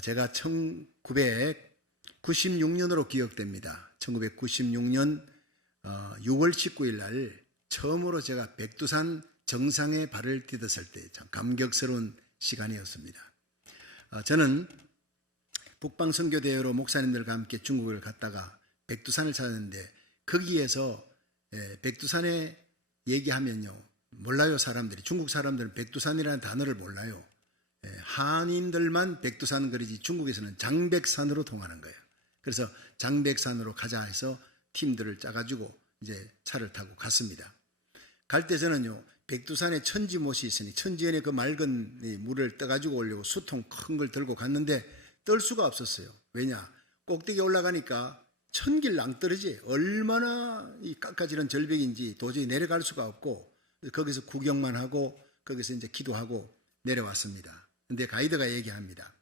제가 1996년으로 기억됩니다. 1996년 6월 19일 날 처음으로 제가 백두산 정상에 발을 디뎠을 때 참 감격스러운 시간이었습니다. 저는 북방선교대회로 목사님들과 함께 중국을 갔다가 백두산을 찾았는데 거기에서 백두산에 얘기하면요 몰라요. 사람들이, 중국 사람들은 백두산이라는 단어를 몰라요. 한인들만 백두산 그러지 중국에서는 장백산으로 통하는 거예요. 그래서 장백산으로 가자 해서 팀들을 짜가지고 이제 차를 타고 갔습니다. 갈 때 저는요 백두산에 천지못이 있으니 천지연의 그 맑은 물을 떠가지고 오려고 수통 큰 걸 들고 갔는데 뜰 수가 없었어요. 왜냐? 꼭대기에 올라가니까 천길 낭떠러지 얼마나 이 깎아지른 절벽인지 도저히 내려갈 수가 없고 거기서 구경만 하고 거기서 이제 기도하고 내려왔습니다. 근데 가이드가 얘기합니다.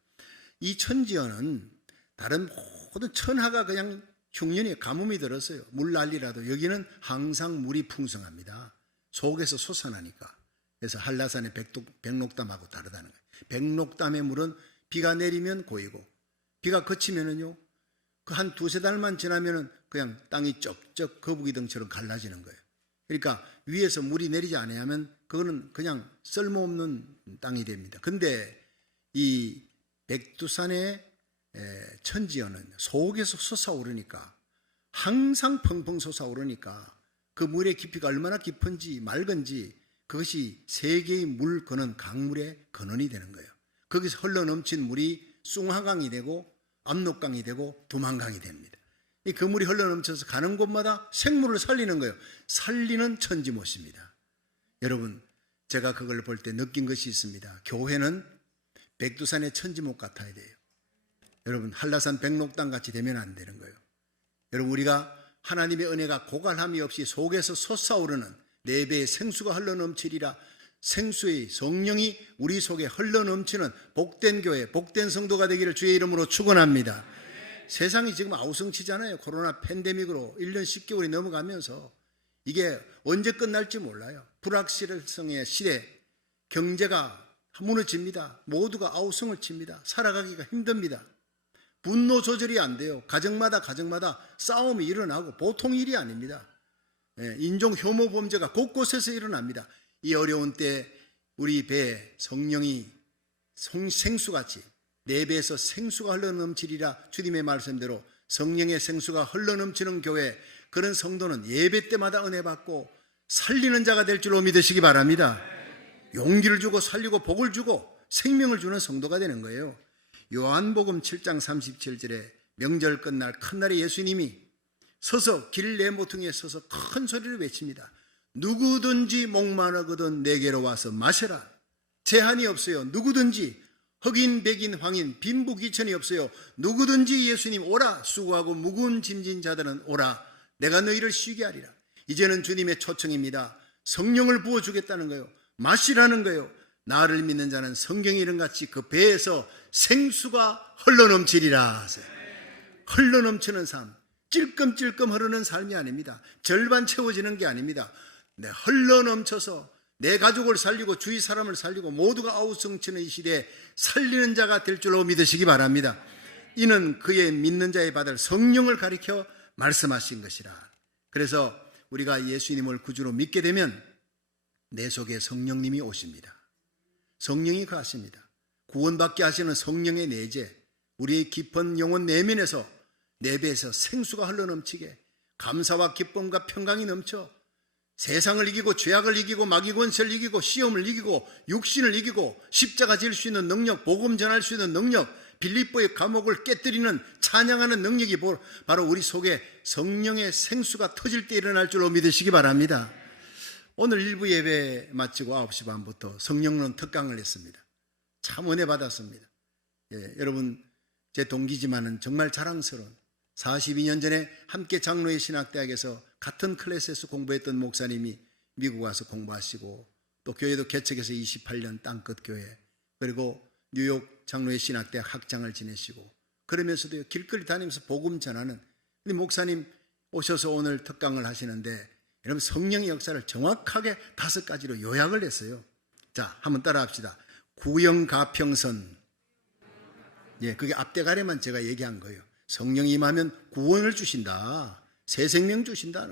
이 천지연은 다른 모든 천하가 그냥 흉년이 가뭄이 들었어요. 물난리라도 여기는 항상 물이 풍성합니다. 속에서 솟아나니까. 그래서 한라산의 백록담하고 다르다는 거예요. 백록담의 물은 비가 내리면 고이고 비가 그치면은요 그 한 두세 달만 지나면은 그냥 땅이 쩍쩍 거북이등처럼 갈라지는 거예요. 그러니까 위에서 물이 내리지 않으면 그거는 그냥 쓸모없는 땅이 됩니다. 근데 이 백두산의 천지연은 속에서 솟아오르니까 항상 펑펑 솟아오르니까 그 물의 깊이가 얼마나 깊은지 맑은지 그것이 세계의 물 근원 강물의 근원이 되는 거예요. 거기서 흘러넘친 물이 숭하강이 되고 압록강이 되고 두만강이 됩니다. 그 물이 흘러넘쳐서 가는 곳마다 생물을 살리는 거예요. 살리는 천지못입니다. 여러분, 제가 그걸 볼 때 느낀 것이 있습니다. 교회는 백두산의 천지못 같아야 돼요. 여러분, 한라산 백록담 같이 되면 안 되는 거예요. 여러분, 우리가 하나님의 은혜가 고갈함이 없이 속에서 솟아오르는 4배의 생수가 흘러넘치리라. 생수의 성령이 우리 속에 흘러넘치는 복된 교회, 복된 성도가 되기를 주의 이름으로 축원합니다. 세상이 지금 아우성치잖아요. 코로나 팬데믹으로 1년 10개월이 넘어가면서 이게 언제 끝날지 몰라요. 불확실성의 시대, 경제가 무너집니다. 모두가 아우성을 칩니다. 살아가기가 힘듭니다. 분노 조절이 안 돼요. 가정마다 싸움이 일어나고 보통 일이 아닙니다. 인종 혐오 범죄가 곳곳에서 일어납니다. 이 어려운 때 우리 배에 성령이 생수같이 4배에서 생수가 흘러넘치리라. 주님의 말씀대로 성령의 생수가 흘러넘치는 교회, 그런 성도는 예배 때마다 은혜 받고 살리는 자가 될 줄로 믿으시기 바랍니다. 용기를 주고 살리고 복을 주고 생명을 주는 성도가 되는 거예요. 요한복음 7장 37절에 명절 끝날 큰날에 예수님이 서서 길 내 모퉁이에 서서 큰 소리를 외칩니다. 누구든지 목마르거든 내게로 와서 마셔라. 제한이 없어요. 누구든지, 흑인, 백인, 황인, 빈부, 귀천이 없어요. 누구든지 예수님 오라. 수고하고 무거운 짐진 자들은 오라. 내가 너희를 쉬게 하리라. 이제는 주님의 초청입니다. 성령을 부어주겠다는 거예요. 마시라는 거예요. 나를 믿는 자는 성경의 이름같이 그 배에서 생수가 흘러넘치리라. 흘러넘치는 삶, 찔끔찔끔 흐르는 삶이 아닙니다. 절반 채워지는 게 아닙니다. 흘러넘쳐서 내 가족을 살리고 주위 사람을 살리고 모두가 아우성치는 이 시대에 살리는 자가 될 줄로 믿으시기 바랍니다. 이는 그의 믿는 자의 받을 성령을 가리켜 말씀하신 것이라. 그래서 우리가 예수님을 구주로 믿게 되면 내 속에 성령님이 오십니다. 성령이 가십니다. 구원받게 하시는 성령의 내재, 우리의 깊은 영혼 내면에서 내 배에서 생수가 흘러넘치게 감사와 기쁨과 평강이 넘쳐 세상을 이기고 죄악을 이기고 마귀 권세를 이기고 시험을 이기고 육신을 이기고 십자가 질 수 있는 능력, 복음 전할 수 있는 능력, 빌립보의 감옥을 깨뜨리는 찬양하는 능력이 바로 우리 속에 성령의 생수가 터질 때 일어날 줄로 믿으시기 바랍니다. 오늘 일부 예배 마치고 9시 반부터 성령론 특강을 했습니다. 참 은혜 받았습니다. 여러분, 제 동기지만은 정말 자랑스러운 42년 전에 함께 장로의 신학대학에서 같은 클래스에서 공부했던 목사님이 미국 와서 공부하시고 또 교회도 개척해서 28년 땅끝 교회, 그리고 뉴욕 장로의 신학대학 학장을 지내시고 그러면서도 길거리 다니면서 복음 전하는, 근데 목사님 오셔서 오늘 특강을 하시는데 여러분 성령의 역사를 정확하게 5가지로 요약을 했어요. 자, 한번 따라 합시다. 구영가평선, 예, 그게 앞대가리만 제가 얘기한 거예요. 성령이 임하면 구원을 주신다. 새 생명 주신다.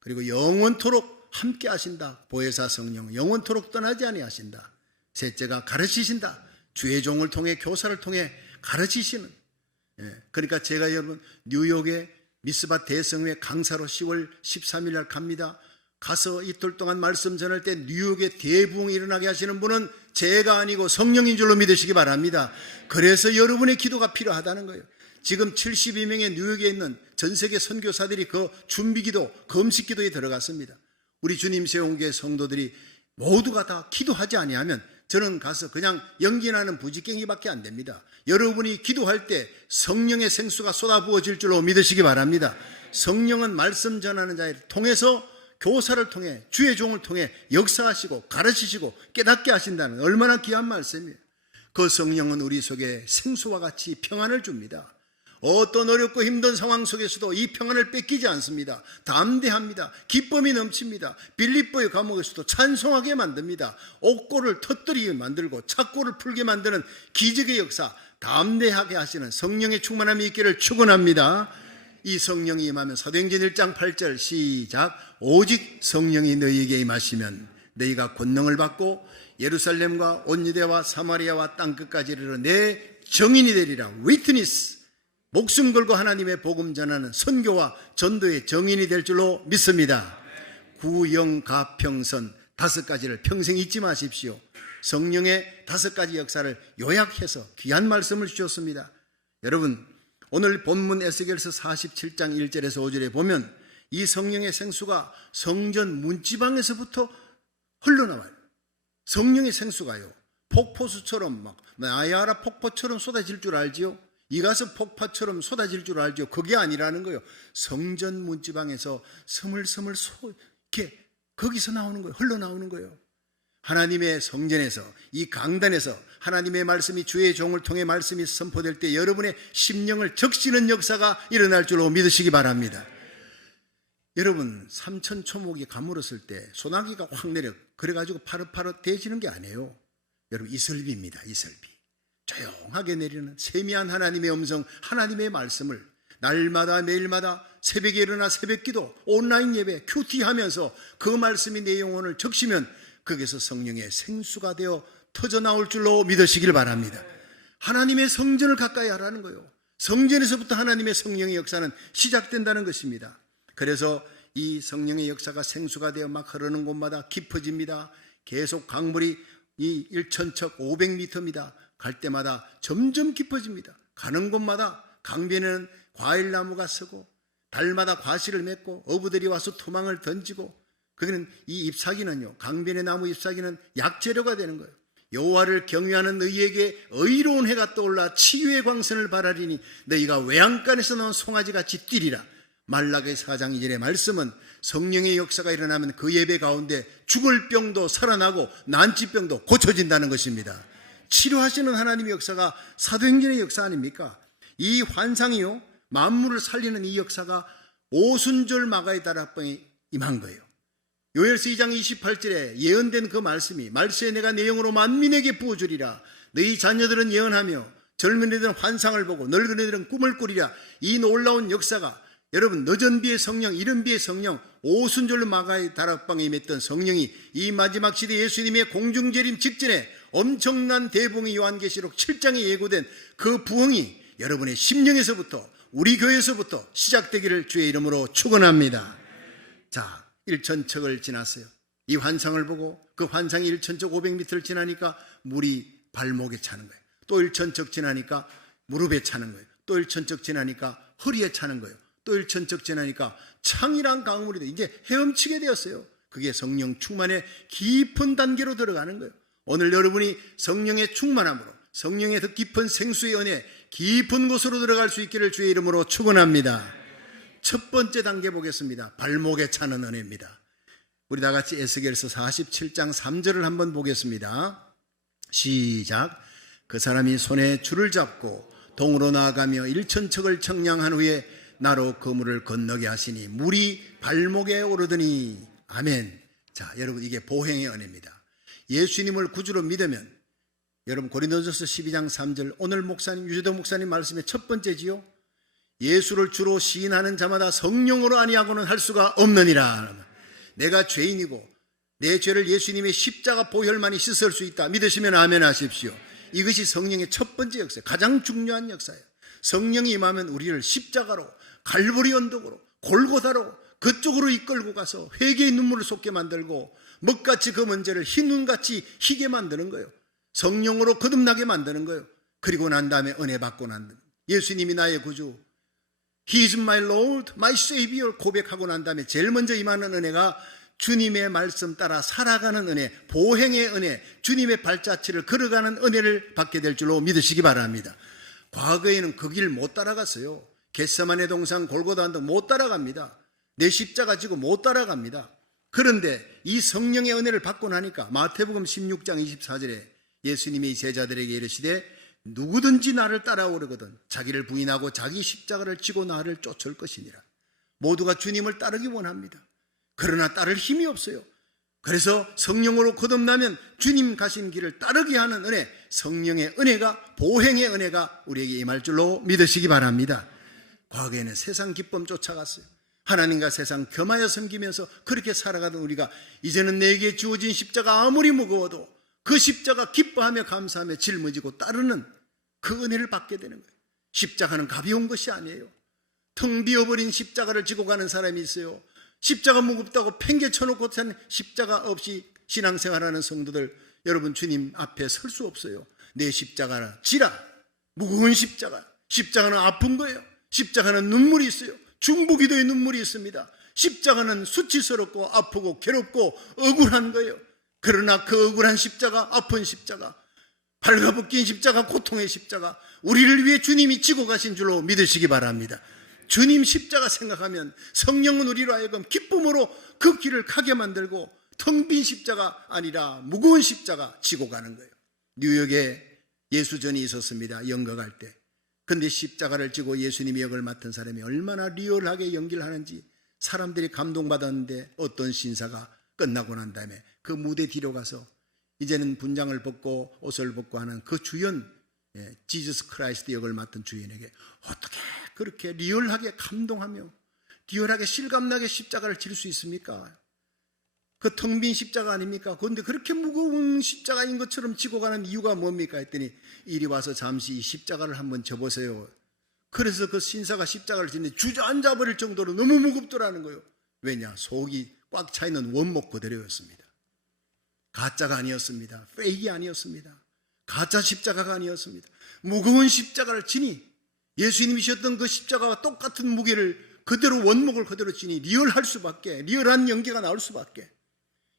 그리고 영원토록 함께 하신다. 보혜사 성령 영원토록 떠나지 아니하신다. 셋째가 가르치신다. 주의 종을 통해 교사를 통해 가르치시는. 예, 그러니까 제가 여러분 뉴욕에 미스바 대성회 강사로 10월 13일 날 갑니다. 가서 이틀 동안 말씀 전할 때 뉴욕에 대부흥이 일어나게 하시는 분은 제가 아니고 성령인 줄로 믿으시기 바랍니다. 그래서 여러분의 기도가 필요하다는 거예요. 지금 72명의 뉴욕에 있는 전 세계 선교사들이 그 준비기도, 금식기도에 들어갔습니다. 우리 주님 세운교회 성도들이 모두가 다 기도하지 아니하면 저는 가서 그냥 연기나는 부지깽이밖에 안 됩니다. 여러분이 기도할 때 성령의 생수가 쏟아부어질 줄로 믿으시기 바랍니다. 성령은 말씀 전하는 자를 통해서 교사를 통해 주의 종을 통해 역사하시고 가르치시고 깨닫게 하신다는 얼마나 귀한 말씀이에요. 그 성령은 우리 속에 생수와 같이 평안을 줍니다. 어떤 어렵고 힘든 상황 속에서도 이 평안을 뺏기지 않습니다. 담대합니다. 기쁨이 넘칩니다. 빌립보의 감옥에서도 찬송하게 만듭니다. 옥고를 터뜨리게 만들고 착고를 풀게 만드는 기적의 역사, 담대하게 하시는 성령의 충만함이 있기를 축원합니다. 이 성령이 임하면 사도행전 1장 8절 시작. 오직 성령이 너희에게 임하시면 너희가 권능을 받고 예루살렘과 온 유대와 사마리아와 땅끝까지 이르러 내 증인이 되리라. 위트니스, 목숨 걸고 하나님의 복음 전하는 선교와 전도의 증인이 될 줄로 믿습니다. 구영가평선 5가지를 평생 잊지 마십시오. 성령의 5가지 역사를 요약해서 귀한 말씀을 주셨습니다. 여러분, 오늘 본문 에스겔서 47장 1절에서 5절에 보면 이 성령의 생수가 성전 문지방에서부터 흘러나와요. 성령의 생수가요, 폭포수처럼 막 나야라 폭포처럼 쏟아질 줄 알지요? 이가스 폭파처럼 쏟아질 줄 알죠? 그게 아니라는 거예요. 성전 문지방에서 스물스물 이렇게 거기서 나오는 거예요. 흘러나오는 거예요. 하나님의 성전에서, 이 강단에서 하나님의 말씀이 주의 종을 통해 말씀이 선포될 때 여러분의 심령을 적시는 역사가 일어날 줄로 믿으시기 바랍니다. 여러분, 삼천초목이 가물었을 때 소나기가 확 내려 그래가지고 파릇파릇해지는 게 아니에요. 여러분, 이슬비입니다. 이슬비. 조용하게 내리는 세미한 하나님의 음성, 하나님의 말씀을 날마다 매일마다 새벽에 일어나 새벽기도, 온라인 예배, 큐티하면서 그 말씀이 내 영혼을 적시면 거기서 성령의 생수가 되어 터져나올 줄로 믿으시길 바랍니다. 하나님의 성전을 가까이 하라는 거예요. 성전에서부터 하나님의 성령의 역사는 시작된다는 것입니다. 그래서 이 성령의 역사가 생수가 되어 막 흐르는 곳마다 깊어집니다. 계속 강물이 이 1,000척 500m입니다. 갈 때마다 점점 깊어집니다. 가는 곳마다 강변에는 과일나무가 서고 달마다 과실을 맺고 어부들이 와서 토망을 던지고, 거기는 이 잎사귀는요, 강변의 나무 잎사귀는 약재료가 되는 거예요. 여호와를 경외하는 너희에게 의로운 해가 떠올라 치유의 광선을 발하리니 너희가 외양간에서 나온 송아지같이 뛰리라. 말라기 4장 2절의 말씀은 성령의 역사가 일어나면 그 예배 가운데 죽을 병도 살아나고 난치병도 고쳐진다는 것입니다. 치료하시는 하나님의 역사가 사도행전의 역사 아닙니까? 이 환상이요, 만물을 살리는 이 역사가 오순절 마가의 다락방에 임한 거예요. 요엘서 2장 28절에 예언된 그 말씀이 말세에 내가 내 영으로 만민에게 부어주리라. 너희 자녀들은 예언하며 젊은이들은 환상을 보고 늙은이들은 꿈을 꾸리라. 이 놀라운 역사가 여러분, 늦은 비의 성령, 이른 비의 성령, 오순절 마가의 다락방에 임했던 성령이 이 마지막 시대 예수님의 공중재림 직전에 엄청난 대붕이 요한계시록 7장에 예고된 그 부흥이 여러분의 심령에서부터, 우리 교회에서부터 시작되기를 주의 이름으로 축원합니다. 자, 1,000척을 지났어요. 이 환상을 보고 그 환상이 1,000척 500m를 지나니까 물이 발목에 차는 거예요. 또 1,000척 지나니까 무릎에 차는 거예요. 또 1,000척 지나니까 허리에 차는 거예요. 또 1,000척 지나니까 창이란 강물이 돼 이제 헤엄치게 되었어요. 그게 성령 충만의 깊은 단계로 들어가는 거예요. 오늘 여러분이 성령의 충만함으로 성령의 더 깊은 생수의 은혜, 깊은 곳으로 들어갈 수 있기를 주의 이름으로 축원합니다. 첫 번째 단계 보겠습니다. 발목에 차는 은혜입니다. 우리 다 같이 에스겔서 47장 3절을 한번 보겠습니다. 시작. 그 사람이 손에 줄을 잡고 동으로 나아가며 1,000척을 청량한 후에 나로 그 물을 건너게 하시니 물이 발목에 오르더니. 아멘. 자, 여러분, 이게 보행의 은혜입니다. 예수님을 구주로 믿으면 여러분 고린도전서 12장 3절 오늘 목사님 유재도 목사님 말씀의 첫 번째지요. 예수를 주로 시인하는 자마다 성령으로 아니하고는 할 수가 없느니라. 내가 죄인이고 내 죄를 예수님의 십자가 보혈만이 씻을 수 있다 믿으시면 아멘 하십시오. 이것이 성령의 첫 번째 역사예요. 가장 중요한 역사예요. 성령이 임하면 우리를 십자가로, 갈보리 언덕으로, 골고다로 그쪽으로 이끌고 가서 회개의 눈물을 쏟게 만들고 먹같이 그 문제를 흰눈같이 희게 만드는 거예요. 성령으로 거듭나게 만드는 거예요. 그리고 난 다음에 은혜 받고 난 다음에 예수님이 나의 구주, He is my Lord, my Savior 고백하고 난 다음에 제일 먼저 임하는 은혜가 주님의 말씀 따라 살아가는 은혜, 보행의 은혜, 주님의 발자취를 걸어가는 은혜를 받게 될 줄로 믿으시기 바랍니다. 과거에는 그 길 못 따라갔어요. 겟세마네 동산 골고다 언덕 못 따라갑니다. 내 십자가 지고 못 따라갑니다. 그런데 이 성령의 은혜를 받고 나니까 마태복음 16장 24절에 예수님이 제자들에게 이르시되 누구든지 나를 따라오려거든 자기를 부인하고 자기 십자가를 지고 나를 쫓을 것이니라. 모두가 주님을 따르기 원합니다. 그러나 따를 힘이 없어요. 그래서 성령으로 거듭나면 주님 가신 길을 따르게 하는 은혜, 성령의 은혜가, 보행의 은혜가 우리에게 임할 줄로 믿으시기 바랍니다. 과거에는 세상 기쁨 쫓아갔어요. 하나님과 세상 겸하여 섬기면서 그렇게 살아가던 우리가 이제는 내게 주어진 십자가 아무리 무거워도 그 십자가 기뻐하며 감사하며 짊어지고 따르는 그 은혜를 받게 되는 거예요. 십자가는 가벼운 것이 아니에요. 텅 비어버린 십자가를 지고 가는 사람이 있어요. 십자가 무겁다고 팽개쳐놓고 산 십자가 없이 신앙생활하는 성도들, 여러분 주님 앞에 설 수 없어요. 내 십자가라 지라. 무거운 십자가. 십자가는 아픈 거예요. 십자가는 눈물이 있어요. 중보기도의 눈물이 있습니다. 십자가는 수치스럽고 아프고 괴롭고 억울한 거예요. 그러나 그 억울한 십자가, 아픈 십자가, 발가벗긴 십자가, 고통의 십자가, 우리를 위해 주님이 지고 가신 줄로 믿으시기 바랍니다. 주님 십자가 생각하면 성령은 우리로 하여금 기쁨으로 그 길을 가게 만들고 텅 빈 십자가 아니라 무거운 십자가 지고 가는 거예요. 뉴욕에 예수전이 있었습니다. 연극할 때. 근데 십자가를 지고 예수님의 역을 맡은 사람이 얼마나 리얼하게 연기를 하는지 사람들이 감동받았는데 어떤 신사가 끝나고 난 다음에 그 무대 뒤로 가서 이제는 분장을 벗고 옷을 벗고 하는 그 주연, 지저스 크라이스트 역을 맡은 주연에게 어떻게 그렇게 리얼하게 감동하며 리얼하게 실감나게 십자가를 질 수 있습니까? 그 텅 빈 십자가 아닙니까? 그런데 그렇게 무거운 십자가인 것처럼 지고 가는 이유가 뭡니까? 했더니 이리 와서 잠시 이 십자가를 한번 져보세요. 그래서 그 신사가 십자가를 지는데 주저앉아 버릴 정도로 너무 무겁더라는 거예요. 왜냐? 속이 꽉 차 있는 원목 그대로였습니다. 가짜가 아니었습니다. 페이크 아니었습니다. 가짜 십자가가 아니었습니다. 무거운 십자가를 지니 예수님이셨던 그 십자가와 똑같은 무게를 그대로 원목을 그대로 지니 리얼할 수밖에, 리얼한 연기가 나올 수밖에.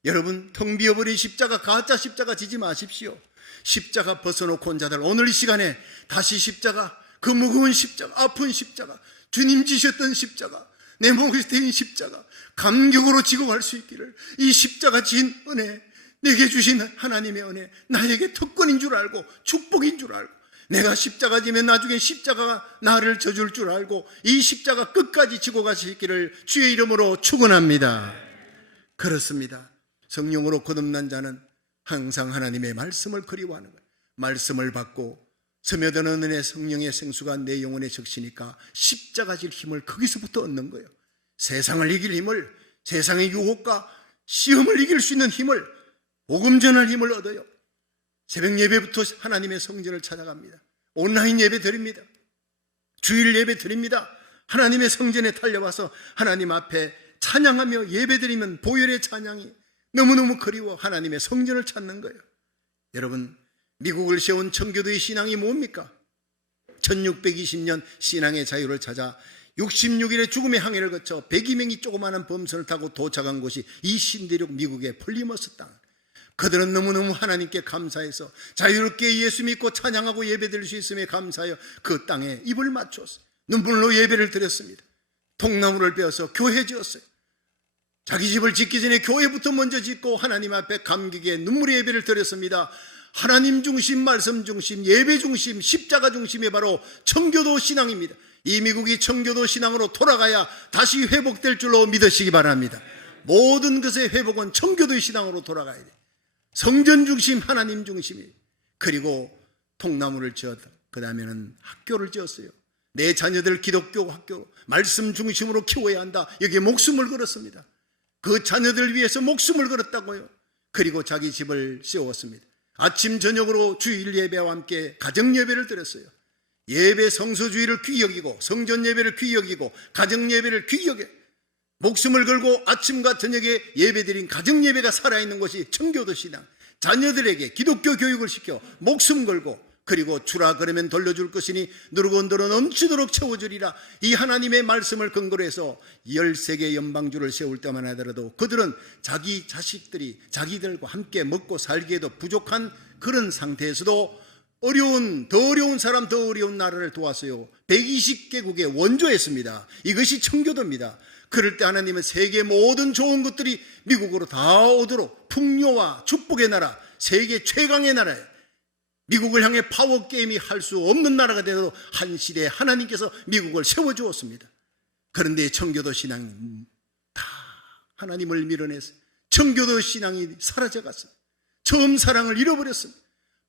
여러분 텅 비어버린 십자가, 가짜 십자가 지지 마십시오. 십자가 벗어놓고 온 자들 오늘 이 시간에 다시 십자가, 그 무거운 십자가, 아픈 십자가, 주님 지셨던 십자가, 내 목에 대인 십자가 감격으로 지고 갈 수 있기를, 이 십자가 진 은혜, 내게 주신 하나님의 은혜, 나에게 특권인 줄 알고 축복인 줄 알고 내가 십자가 지면 나중에 십자가가 나를 져줄 줄 알고 이 십자가 끝까지 지고 가시기를 주의 이름으로 축원합니다. 그렇습니다. 성령으로 거듭난 자는 항상 하나님의 말씀을 그리워하는 거예요. 말씀을 받고 스며드는 은혜 성령의 생수가 내 영혼에 적시니까 십자가 질 힘을 거기서부터 얻는 거예요. 세상을 이길 힘을, 세상의 유혹과 시험을 이길 수 있는 힘을, 복음 전할 힘을 얻어요. 새벽 예배부터 하나님의 성전을 찾아갑니다. 온라인 예배 드립니다. 주일 예배 드립니다. 하나님의 성전에 달려와서 하나님 앞에 찬양하며 예배 드리면 보혈의 찬양이 너무너무 그리워 하나님의 성전을 찾는 거예요. 여러분, 미국을 세운 청교도의 신앙이 뭡니까? 1620년 신앙의 자유를 찾아 66일의 죽음의 항해를 거쳐 102명이 조그마한 범선을 타고 도착한 곳이 이 신대륙 미국의 플리머스 땅. 그들은 너무너무 하나님께 감사해서 자유롭게 예수 믿고 찬양하고 예배드릴 수 있음에 감사하여 그 땅에 입을 맞추었어요. 눈물로 예배를 드렸습니다. 통나무를 베어서 교회 지었어요. 자기 집을 짓기 전에 교회부터 먼저 짓고 하나님 앞에 감격의 눈물의 예배를 드렸습니다. 하나님 중심, 말씀 중심, 예배 중심, 십자가 중심이 바로 청교도 신앙입니다. 이 미국이 청교도 신앙으로 돌아가야 다시 회복될 줄로 믿으시기 바랍니다. 모든 것의 회복은 청교도의 신앙으로 돌아가야 돼요. 성전 중심, 하나님 중심이. 그리고 통나무를 지었다. 그 다음에는 학교를 지었어요. 내 자녀들 기독교 학교 말씀 중심으로 키워야 한다. 여기에 목숨을 걸었습니다. 그 자녀들 위해서 목숨을 걸었다고요. 그리고 자기 집을 세웠습니다. 아침 저녁으로 주일 예배와 함께 가정 예배를 드렸어요. 예배 성서주의를 귀히 여기고 성전 예배를 귀히 여기고 가정 예배를 귀히 여겨 목숨을 걸고 아침과 저녁에 예배드린 가정 예배가 살아있는 것이 청교도 신앙. 자녀들에게 기독교 교육을 시켜 목숨 걸고 그리고 주라 그러면 돌려줄 것이니 누르고 들어 넘치도록 채워주리라. 이 하나님의 말씀을 근거로 해서 13개 연방주를 세울 때만 하더라도 그들은 자기 자식들이 자기들과 함께 먹고 살기에도 부족한 그런 상태에서도 더 어려운 사람, 더 어려운 나라를 도왔어요. 120개국에 원조했습니다. 이것이 청교도입니다. 그럴 때 하나님은 세계 모든 좋은 것들이 미국으로 다 오도록 풍요와 축복의 나라, 세계 최강의 나라예요. 미국을 향해 파워게임이 할 수 없는 나라가 되도록 한 시대에 하나님께서 미국을 세워주었습니다. 그런데 청교도 신앙은 다 하나님을 밀어내서 청교도 신앙이 사라져갔어요. 처음 사랑을 잃어버렸습니다.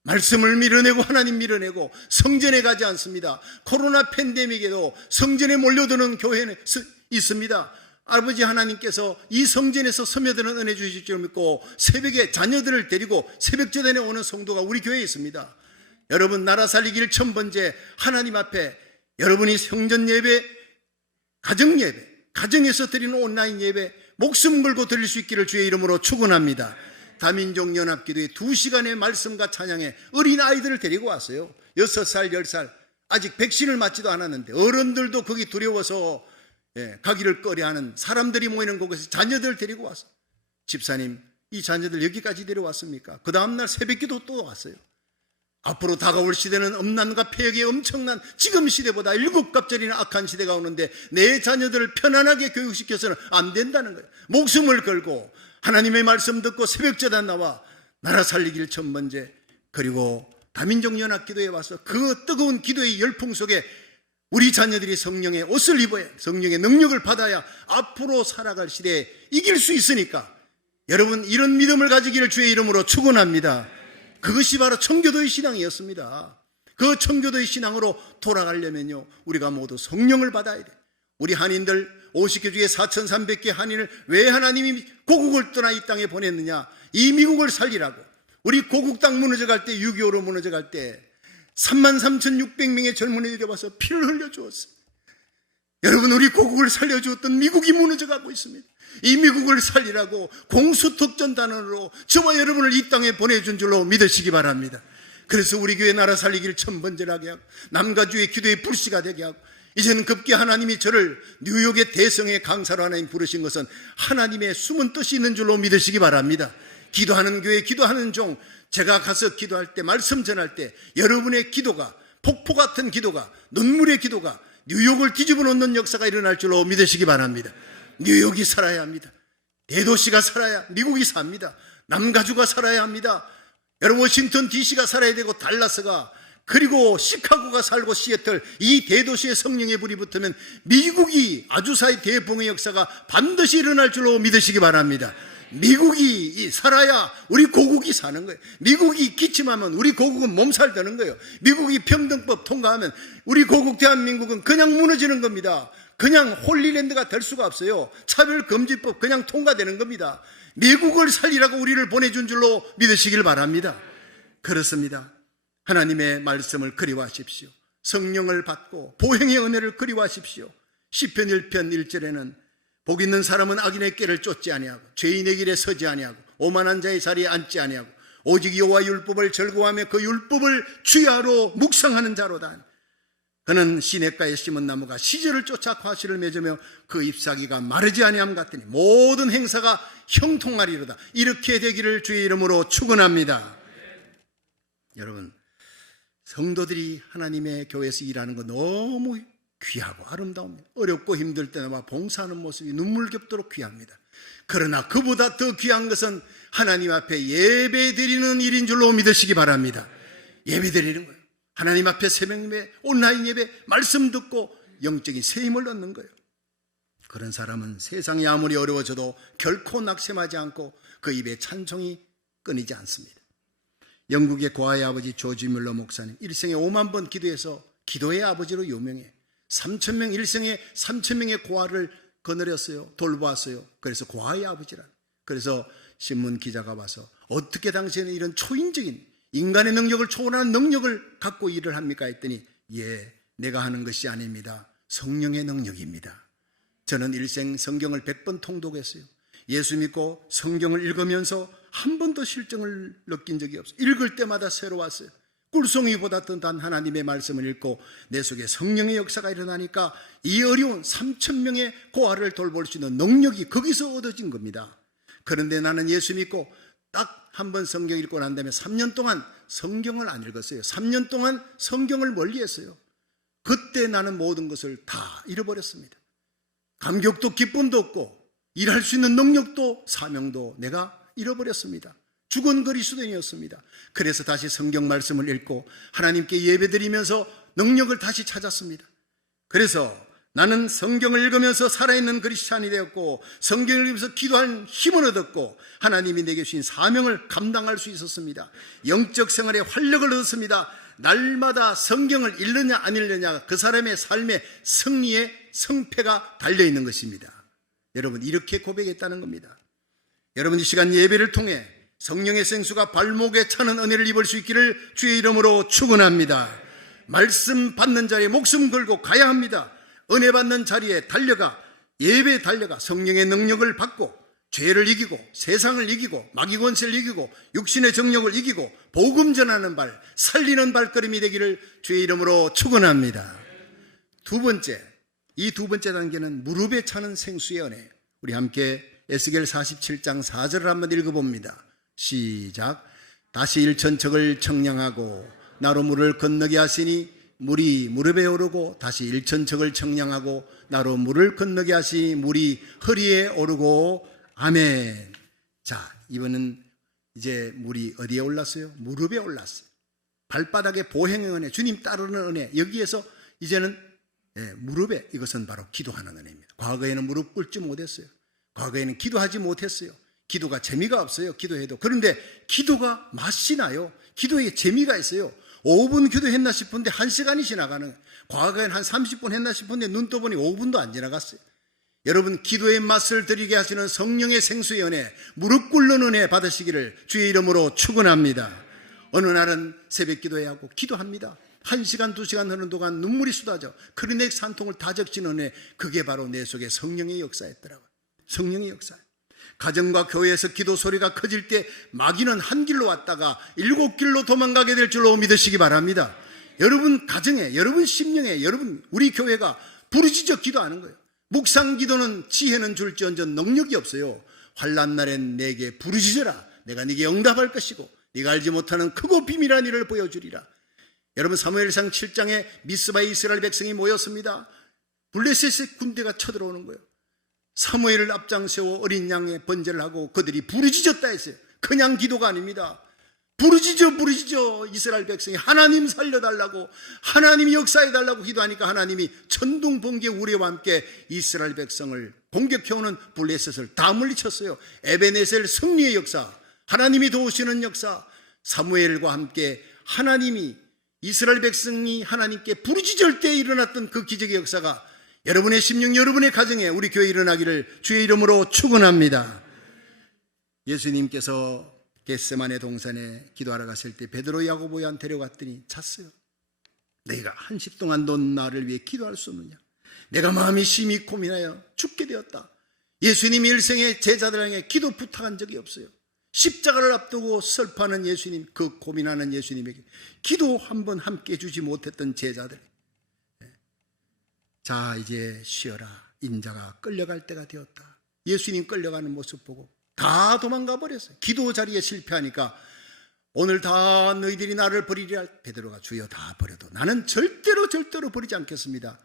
말씀을 밀어내고 하나님 밀어내고 성전에 가지 않습니다. 코로나 팬데믹에도 성전에 몰려드는 교회는 있습니다. 아버지 하나님께서 이 성전에서 스며드는 은혜 주실 줄 믿고 새벽에 자녀들을 데리고 새벽제단에 오는 성도가 우리 교회에 있습니다. 여러분 나라 살리기를 1000번째 하나님 앞에 여러분이 성전 예배, 가정 예배, 가정에서 드리는 온라인 예배 목숨 걸고 드릴 수 있기를 주의 이름으로 축원합니다. 다민족 연합기도에 2시간의 말씀과 찬양에 어린아이들을 데리고 왔어요. 6살, 10살 아직 백신을 맞지도 않았는데 어른들도 거기 두려워서 가기를 꺼려하는 사람들이 모이는 곳에서 자녀들 데리고 왔어. 집사님, 이 자녀들 여기까지 데려왔습니까? 그 다음날 새벽기도 또 왔어요. 앞으로 다가올 시대는 음란과 폐역의 엄청난 지금 시대보다 7갑절이나 악한 시대가 오는데 내 자녀들을 편안하게 교육시켜서는 안 된다는 거예요. 목숨을 걸고 하나님의 말씀 듣고 새벽제단 나와 나라 살리기를 1000번째 그리고 다민족 연합기도에 와서 그 뜨거운 기도의 열풍 속에 우리 자녀들이 성령의 옷을 입어야 성령의 능력을 받아야 앞으로 살아갈 시대에 이길 수 있으니까 여러분 이런 믿음을 가지기를 주의 이름으로 축원합니다. 그것이 바로 청교도의 신앙이었습니다. 그 청교도의 신앙으로 돌아가려면요 우리가 모두 성령을 받아야 돼. 우리 한인들 50개 중에 4300개 한인을 왜 하나님이 고국을 떠나 이 땅에 보냈느냐? 이 미국을 살리라고. 우리 고국 땅 무너져갈 때 6.25로 무너져갈 때 33,600명의 젊은이들이 와서 피를 흘려주었어요. 여러분 우리 고국을 살려주었던 미국이 무너져가고 있습니다. 이 미국을 살리라고 공수특전단으로 저와 여러분을 이 땅에 보내준 줄로 믿으시기 바랍니다. 그래서 우리 교회 나라 살리기를 1000번째를 하게 하고 남과 주의 기도의 불씨가 되게 하고 이제는 급기 하나님이 저를 뉴욕의 대성의 강사로 하나님 부르신 것은 하나님의 숨은 뜻이 있는 줄로 믿으시기 바랍니다. 기도하는 교회, 기도하는 종, 제가 가서 기도할 때, 말씀 전할 때 여러분의 기도가, 폭포 같은 기도가, 눈물의 기도가 뉴욕을 뒤집어 놓는 역사가 일어날 줄로 믿으시기 바랍니다. 뉴욕이 살아야 합니다. 대도시가 살아야 미국이 삽니다. 남가주가 살아야 합니다. 여러분 워싱턴 DC가 살아야 되고 달라스가 그리고 시카고가 살고 시애틀 이 대도시의 성령의 불이 붙으면 미국이 아주사의 대봉의 역사가 반드시 일어날 줄로 믿으시기 바랍니다. 미국이 살아야 우리 고국이 사는 거예요. 미국이 기침하면 우리 고국은 몸살 드는 거예요. 미국이 평등법 통과하면 우리 고국 대한민국은 그냥 무너지는 겁니다. 그냥 홀리랜드가 될 수가 없어요. 차별금지법 그냥 통과되는 겁니다. 미국을 살리라고 우리를 보내준 줄로 믿으시길 바랍니다. 그렇습니다. 하나님의 말씀을 그리워하십시오. 성령을 받고 보행의 은혜를 그리워하십시오. 시편 1편 1절에는 복 있는 사람은 악인의 꾀를 쫓지 아니하고 죄인의 길에 서지 아니하고 오만한 자의 자리에 앉지 아니하고 오직 여호와 율법을 즐거워하며 그 율법을 주야로 묵상하는 자로다. 그는 시냇가에 심은 나무가 시절을 쫓아 과실을 맺으며 그 잎사귀가 마르지 아니함 같으니 모든 행사가 형통하리로다. 이렇게 되기를 주의 이름으로 축원합니다. 여러분 성도들이 하나님의 교회에서 일하는 거 너무 귀하고 아름다웁니다. 어렵고 힘들 때나 봉사하는 모습이 눈물겹도록 귀합니다. 그러나 그보다 더 귀한 것은 하나님 앞에 예배드리는 일인 줄로 믿으시기 바랍니다. 예배드리는 거예요. 하나님 앞에 새벽 예배, 온라인 예배, 말씀 듣고 영적인 새 힘을 얻는 거예요. 그런 사람은 세상이 아무리 어려워져도 결코 낙심하지 않고 그 입에 찬송이 끊이지 않습니다. 영국의 고아의 아버지 조지 뮬러 목사님, 일생에 5만 번 기도해서 기도의 아버지로 유명해. 3,000명, 일생에 3,000명의 고아를 거느렸어요. 돌보았어요. 그래서 고아의 아버지라. 그래서 신문 기자가 와서 어떻게 당신은 이런 초인적인 인간의 능력을 초월하는 능력을 갖고 일을 합니까? 했더니 예, 내가 하는 것이 아닙니다. 성령의 능력입니다. 저는 일생 성경을 100번 통독했어요. 예수 믿고 성경을 읽으면서 한 번도 실증을 느낀 적이 없어요. 읽을 때마다 새로웠어요. 꿀송이보다 더 단 하나님의 말씀을 읽고 내 속에 성령의 역사가 일어나니까 이 어려운 3,000명의 고아를 돌볼 수 있는 능력이 거기서 얻어진 겁니다. 그런데 나는 예수 믿고 딱 한 번 성경 읽고 난 다음에 3년 동안 성경을 안 읽었어요. 3년 동안 성경을 멀리했어요. 그때 나는 모든 것을 다 잃어버렸습니다. 감격도 기쁨도 없고 일할 수 있는 능력도 사명도 내가 잃어버렸습니다. 죽은 그리스도인이었습니다. 그래서 다시 성경 말씀을 읽고 하나님께 예배드리면서 능력을 다시 찾았습니다. 그래서 나는 성경을 읽으면서 살아있는 그리스찬이 되었고 성경을 읽으면서 기도할 힘을 얻었고 하나님이 내게 주신 사명을 감당할 수 있었습니다. 영적 생활에 활력을 얻었습니다. 날마다 성경을 읽느냐 안 읽느냐 그 사람의 삶의 승리의 성패가 달려있는 것입니다. 여러분, 이렇게 고백했다는 겁니다. 여러분, 이 시간 예배를 통해 성령의 생수가 발목에 차는 은혜를 입을 수 있기를 주의 이름으로 축원합니다. 말씀 받는 자리에 목숨 걸고 가야 합니다. 은혜 받는 자리에 달려가, 예배에 달려가 성령의 능력을 받고 죄를 이기고 세상을 이기고 마귀 권세를 이기고 육신의 정욕을 이기고 복음 전하는 발, 살리는 발걸음이 되기를 주의 이름으로 축원합니다. 두 번째, 이 두 번째 단계는 무릎에 차는 생수의 은혜. 우리 함께 에스겔 47장 4절을 한번 읽어봅니다. 시작. 다시 일천척을 청량하고 나로 물을 건너게 하시니 물이 무릎에 오르고 다시 일천척을 청량하고 나로 물을 건너게 하시니 물이 허리에 오르고 아멘. 자, 이번은 이제 물이 어디에 올랐어요? 무릎에 올랐어요. 발바닥에 보행의 은혜, 주님 따르는 은혜. 여기에서 이제는 무릎에, 이것은 바로 기도하는 은혜입니다. 과거에는 무릎 꿇지 못했어요. 과거에는 기도하지 못했어요. 기도가 재미가 없어요. 기도해도. 그런데 기도가 맛이 나요. 기도에 재미가 있어요. 5분 기도했나 싶은데 1시간이 지나가는, 과거에는 한 30분 했나 싶은데 눈 떠보니 5분도 안 지나갔어요. 여러분, 기도의 맛을 들이게 하시는 성령의 생수의 은혜, 무릎 꿇는 은혜 받으시기를 주의 이름으로 축원합니다. 어느 날은 새벽 기도해야 하고 기도합니다. 1시간, 2시간 하는 동안 눈물이 쏟아져 크리넥 산통을 다 적시는 은혜, 그게 바로 내 속에 성령의 역사였더라고요. 성령의 역사. 가정과 교회에서 기도 소리가 커질 때 마귀는 한 길로 왔다가 7길로 도망가게 될 줄로 믿으시기 바랍니다. 여러분 가정에, 여러분 심령에, 여러분 우리 교회가 부르짖어 기도하는 거예요. 묵상 기도는 지혜는 줄지언정 능력이 없어요. 환난 날엔 내게 부르짖어라. 내가 네게 응답할 것이고 네가 알지 못하는 크고 비밀한 일을 보여주리라. 여러분, 사무엘상 7장에 미스바의 이스라엘 백성이 모였습니다. 블레셋의 군대가 쳐들어오는 거예요. 사무엘을 앞장세워 어린 양의 번제를 하고 그들이 부르짖었다 했어요. 그냥 기도가 아닙니다. 부르짖어 이스라엘 백성이 하나님 살려달라고, 하나님이 역사해달라고 기도하니까 하나님이 천둥 번개 우레와 함께 이스라엘 백성을 공격해오는 블레셋을 다 물리쳤어요. 에베네셀 승리의 역사, 하나님이 도우시는 역사, 사무엘과 함께 하나님이 이스라엘 백성이 하나님께 부르짖을 때 일어났던 그 기적의 역사가 여러분의 심령, 여러분의 가정에, 우리 교회에 일어나기를 주의 이름으로 축원합니다. 예수님께서 겟세마네 동산에 기도하러 갔을 때 베드로, 야고보, 요한 데려갔더니 잤어요. 내가 한시 동안 넌 나를 위해 기도할 수 없느냐? 내가 마음이 심히 고민하여 죽게 되었다. 예수님이 일생에 제자들에게 기도 부탁한 적이 없어요. 십자가를 앞두고 슬퍼하는 예수님, 그 고민하는 예수님에게 기도 한번 함께 해주지 못했던 제자들. 자, 이제 쉬어라. 인자가 끌려갈 때가 되었다. 예수님 끌려가는 모습 보고 다 도망가 버렸어요. 기도 자리에 실패하니까 오늘 다 너희들이 나를 버리리라. 베드로가 주여 다 버려도 나는 절대로 버리지 않겠습니다.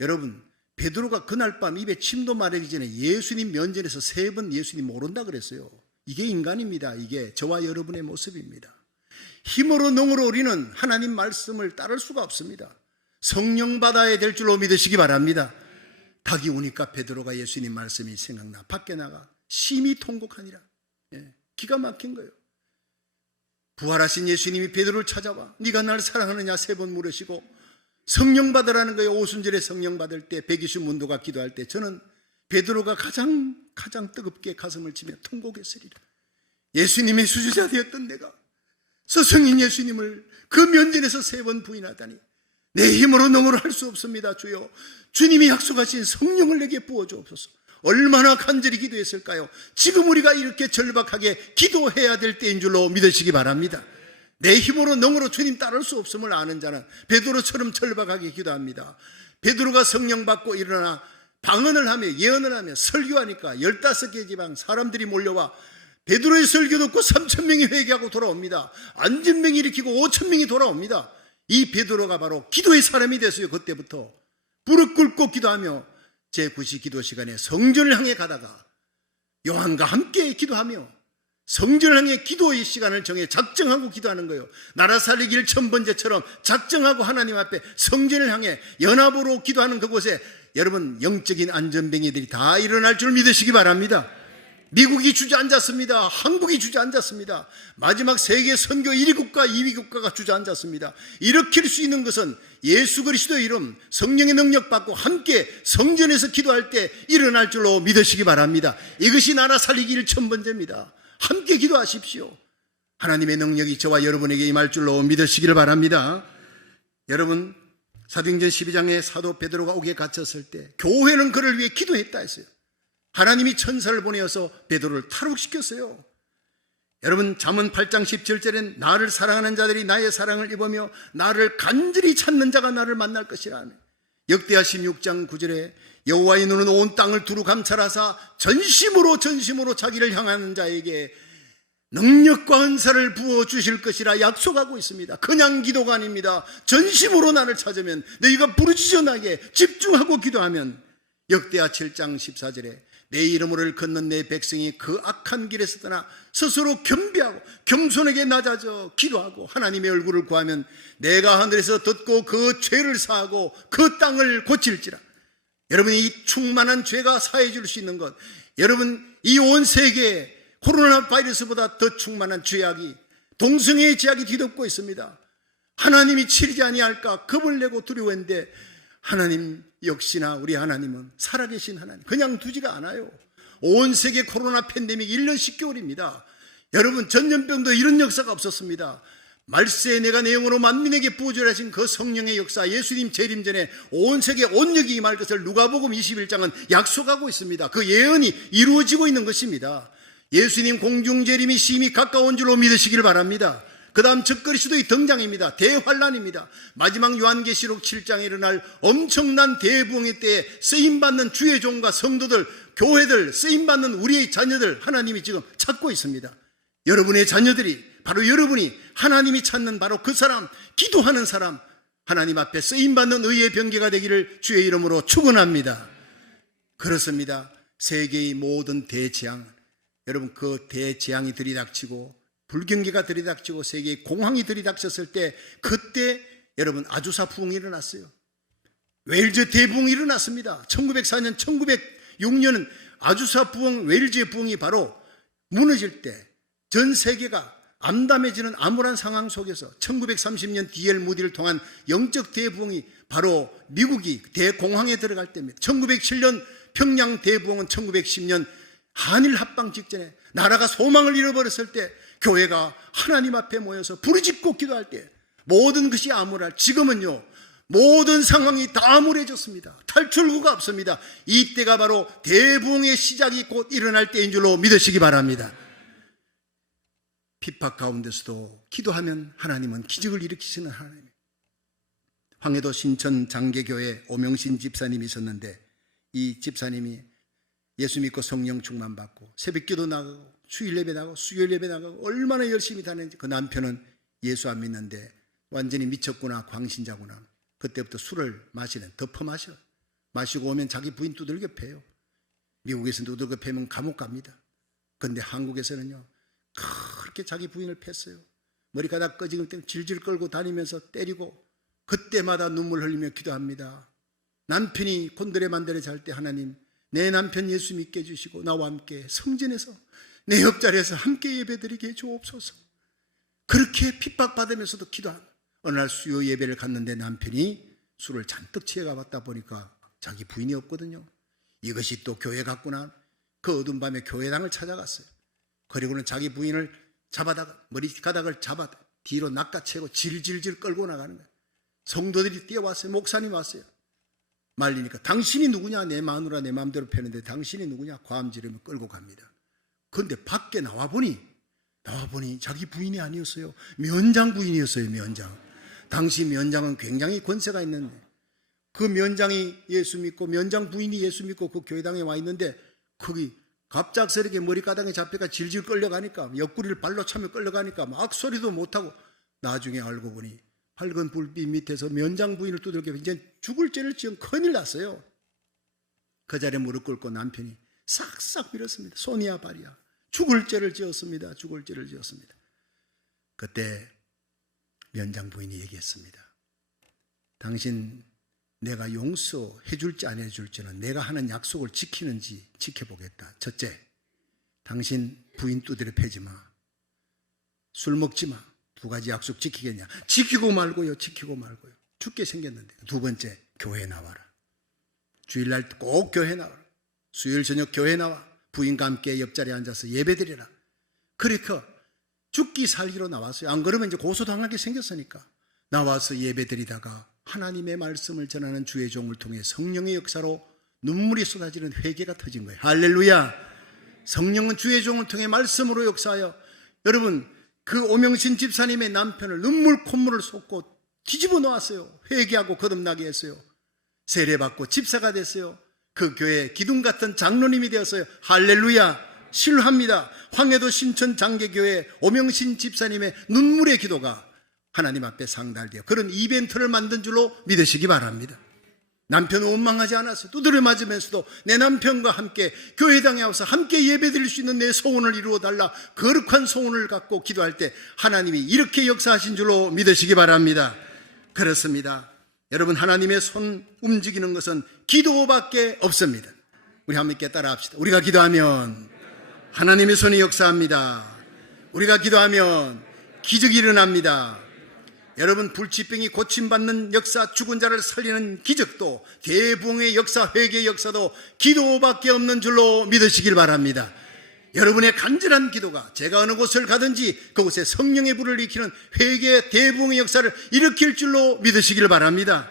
여러분, 베드로가 그날 밤 입에 침도 마르기 전에 예수님 면전에서 3번 예수님 모른다 그랬어요. 이게 인간입니다. 이게 저와 여러분의 모습입니다. 힘으로 능으로 우리는 하나님 말씀을 따를 수가 없습니다. 성령 받아야 될 줄로 믿으시기 바랍니다. 닭이 우니까 베드로가 예수님 말씀이 생각나 밖에 나가 심히 통곡하니라. 기가 막힌 거예요. 부활하신 예수님이 베드로를 찾아와 네가 날 사랑하느냐 3번 물으시고 성령 받으라는 거예요. 오순절에 성령 받을 때 120문도가 기도할 때 저는 베드로가 가장 뜨겁게 가슴을 치며 통곡했으리라. 예수님의 수주자 되었던 내가 스승인 예수님을 그 면전에서 3번 부인하다니 내 힘으로 너무로 할 수 없습니다. 주여, 주님이 약속하신 성령을 내게 부어주옵소서. 얼마나 간절히 기도했을까요? 지금 우리가 이렇게 절박하게 기도해야 될 때인 줄로 믿으시기 바랍니다. 내 힘으로 능으로 주님 따를 수 없음을 아는 자는 베드로처럼 절박하게 기도합니다. 베드로가 성령 받고 일어나 방언을 하며 예언을 하며 설교하니까 15개 지방 사람들이 몰려와 베드로의 설교 듣고 3,000명이 회개하고 돌아옵니다. 안전병 일으키고 5,000명이 돌아옵니다. 이 베드로가 바로 기도의 사람이 됐어요. 그때부터 무릎 꿇고 기도하며 제9시 기도 시간에 성전을 향해 가다가 요한과 함께 기도하며 성전을 향해 기도의 시간을 정해 작정하고 기도하는 거예요. 나라 살리기를 1000번째처럼 작정하고 하나님 앞에 성전을 향해 연합으로 기도하는 그곳에 여러분 영적인 안전뱅이들이 다 일어날 줄 믿으시기 바랍니다. 미국이 주저앉았습니다. 한국이 주저앉았습니다. 마지막 세계 선교 1위 국가 2위 국가가 주저앉았습니다. 일으킬 수 있는 것은 예수 그리스도의 이름 성령의 능력 받고 함께 성전에서 기도할 때 일어날 줄로 믿으시기 바랍니다. 이것이 나라 살리기를 1000번째입니다. 함께 기도하십시오. 하나님의 능력이 저와 여러분에게 임할 줄로 믿으시기를 바랍니다. 여러분, 사도행전 12장에 사도 베드로가 옥에 갇혔을 때 교회는 그를 위해 기도했다 했어요. 하나님이 천사를 보내어서 베드로를 탈옥시켰어요. 여러분, 잠언 8장 17절엔 나를 사랑하는 자들이 나의 사랑을 입으며 나를 간절히 찾는 자가 나를 만날 것이라 하며, 역대하 16장 9절에 여호와의 눈은 온 땅을 두루 감찰하사 전심으로 자기를 향하는 자에게 능력과 은사를 부어주실 것이라 약속하고 있습니다. 그냥 기도가 아닙니다. 전심으로 나를 찾으면, 너희가 부르짖어 나에게 집중하고 기도하면, 역대하 7장 14절에 내 이름을 걷는 내 백성이 그 악한 길에서 떠나 스스로 겸비하고 겸손하게 낮아져 기도하고 하나님의 얼굴을 구하면 내가 하늘에서 듣고 그 죄를 사하고 그 땅을 고칠지라. 여러분, 이 충만한 죄가 사해 줄 수 있는 것, 여러분, 이 온 세계에 코로나 바이러스보다 더 충만한 죄악이, 동성애의 죄악이 뒤덮고 있습니다. 하나님이 치리지 아니할까 겁을 내고 두려워했는데 하나님 역시나 우리 하나님은 살아계신 하나님, 그냥 두지가 않아요. 온 세계 코로나 팬데믹 1년 10개월입니다. 여러분, 전염병도 이런 역사가 없었습니다. 말세에 내가 내 영으로 만민에게 부어주라 하신 그 성령의 역사, 예수님 재림 전에 온 세계 온역이 임할 것을 누가복음 21장은 약속하고 있습니다. 그 예언이 이루어지고 있는 것입니다. 예수님 공중재림이 심히 가까운 줄로 믿으시길 바랍니다. 그 다음 적그리스도의 등장입니다. 대환란입니다. 마지막 요한계시록 7장에 일어날 엄청난 대부흥의 때에 쓰임받는 주의 종과 성도들, 교회들, 쓰임받는 우리의 자녀들 하나님이 지금 찾고 있습니다. 여러분의 자녀들이, 바로 여러분이 하나님이 찾는 바로 그 사람, 기도하는 사람, 하나님 앞에 쓰임받는 의의 병기가 되기를 주의 이름으로 축원합니다. 그렇습니다. 세계의 모든 대재앙, 여러분, 그 대재앙이 들이닥치고 불경기가 들이닥치고 세계의 공황이 들이닥쳤을 때, 그때 여러분 아주사 부흥이 일어났어요. 웨일즈 대부흥이 일어났습니다. 1904년 1906년은 아주사 부흥, 웨일즈의 부흥이 바로 무너질 때 전 세계가 암담해지는 암울한 상황 속에서 1930년 D.L. 무디를 통한 영적 대부흥이 바로 미국이 대공황에 들어갈 때입니다. 1907년 평양 대부흥은 1910년 한일 합방 직전에 나라가 소망을 잃어버렸을 때 교회가 하나님 앞에 모여서 부르짖고 기도할 때 모든 것이 암울할, 지금은요 모든 상황이 다 암울해졌습니다. 탈출구가 없습니다. 이때가 바로 대부흥의 시작이 곧 일어날 때인 줄로 믿으시기 바랍니다. 핍박 가운데서도 기도하면 하나님은 기적을 일으키시는 하나님. 황해도 신천 장계교회 오명신 집사님이 있었는데, 이 집사님이 예수 믿고 성령 충만 받고 새벽기도 나가고 주일 예배 나가고 수요일 예배 나가고 얼마나 열심히 다녔는지, 그 남편은 예수 안 믿는데 완전히 미쳤구나, 광신자구나. 그때부터 술을 덮어 마시고 오면 자기 부인 두들겨 패요. 미국에서는 두들겨 패면 감옥 갑니다. 그런데 한국에서는요 그렇게 자기 부인을 팼어요. 머리카락 꺼지는 때 질질 끌고 다니면서 때리고, 그때마다 눈물 흘리며 기도합니다. 남편이 곤드레 만드레 잘 때 하나님, 내 남편 예수 믿게 해주시고 나와 함께 성전에서 내 옆자리에서 함께 예배드리게 해주옵소서. 그렇게 핍박받으면서도 기도한 어느 날 수요 예배를 갔는데 남편이 술을 잔뜩 취해가 봤다 보니까 자기 부인이 없거든요. 이것이 또 교회 같구나. 그 어두운 밤에 교회당을 찾아갔어요. 그리고는 자기 부인을 잡아다가 머리가닥을 잡아 뒤로 낚아채고 질질질 끌고 나가는 거예요. 성도들이 뛰어왔어요. 목사님 왔어요. 말리니까 당신이 누구냐? 내 마누라 내 마음대로 패는데 당신이 누구냐? 과음 지르며 끌고 갑니다. 그런데 밖에 나와보니 자기 부인이 아니었어요. 면장 부인이었어요. 면장. 당시 면장은 굉장히 권세가 있는데 그 면장이 예수 믿고 면장 부인이 예수 믿고 그 교회당에 와 있는데 거기 갑작스럽게 머리가닥에 잡혀가 질질 끌려가니까 옆구리를 발로 차며 끌려가니까 막 소리도 못하고 나중에 알고 보니 밝은 불빛 밑에서 면장 부인을 두들겨 이제 죽을 죄를 지은 큰일 났어요. 그 자리에 무릎 꿇고 남편이 싹싹 빌었습니다. 손이야 발이야. 죽을 죄를 지었습니다. 죽을 죄를 지었습니다. 그때 면장 부인이 얘기했습니다. 당신 내가 용서해 줄지 안 해줄지는 내가 하는 약속을 지키는지 지켜보겠다. 첫째, 당신 부인 두드려 패지 마. 술 먹지 마. 두 가지 약속 지키겠냐? 지키고 말고요. 죽게 생겼는데. 두 번째, 교회 나와라. 주일날 꼭 교회 나와라. 수요일 저녁 교회 나와. 부인과 함께 옆자리에 앉아서 예배드리라. 그러니까 죽기 살기로 나왔어요. 안 그러면 이제 고소당하게 생겼으니까. 나와서 예배드리다가 하나님의 말씀을 전하는 주의 종을 통해 성령의 역사로 눈물이 쏟아지는 회개가 터진 거예요. 할렐루야. 성령은 주의 종을 통해 말씀으로 역사하여 여러분 그 오명신 집사님의 남편을 눈물 콧물을 쏟고 뒤집어 놓았어요. 회개하고 거듭나게 했어요. 세례받고 집사가 됐어요. 그 교회 기둥 같은 장로님이 되었어요. 할렐루야. 신뢰합니다. 황해도 신천 장계교회 오명신 집사님의 눈물의 기도가 하나님 앞에 상달되어 그런 이벤트를 만든 줄로 믿으시기 바랍니다. 남편은 원망하지 않았어요. 두드려 맞으면서도 내 남편과 함께 교회당에 와서 함께 예배드릴 수 있는 내 소원을 이루어달라. 거룩한 소원을 갖고 기도할 때 하나님이 이렇게 역사하신 줄로 믿으시기 바랍니다. 그렇습니다. 여러분, 하나님의 손 움직이는 것은 기도밖에 없습니다. 우리 함께 따라합시다. 우리가 기도하면 하나님의 손이 역사합니다. 우리가 기도하면 기적이 일어납니다. 여러분, 불치병이 고침받는 역사, 죽은 자를 살리는 기적도, 대부흥의 역사, 회개의 역사도 기도밖에 없는 줄로 믿으시길 바랍니다. 여러분의 간절한 기도가 제가 어느 곳을 가든지 그곳에 성령의 불을 일으키는 회개의 대부흥의 역사를 일으킬 줄로 믿으시길 바랍니다.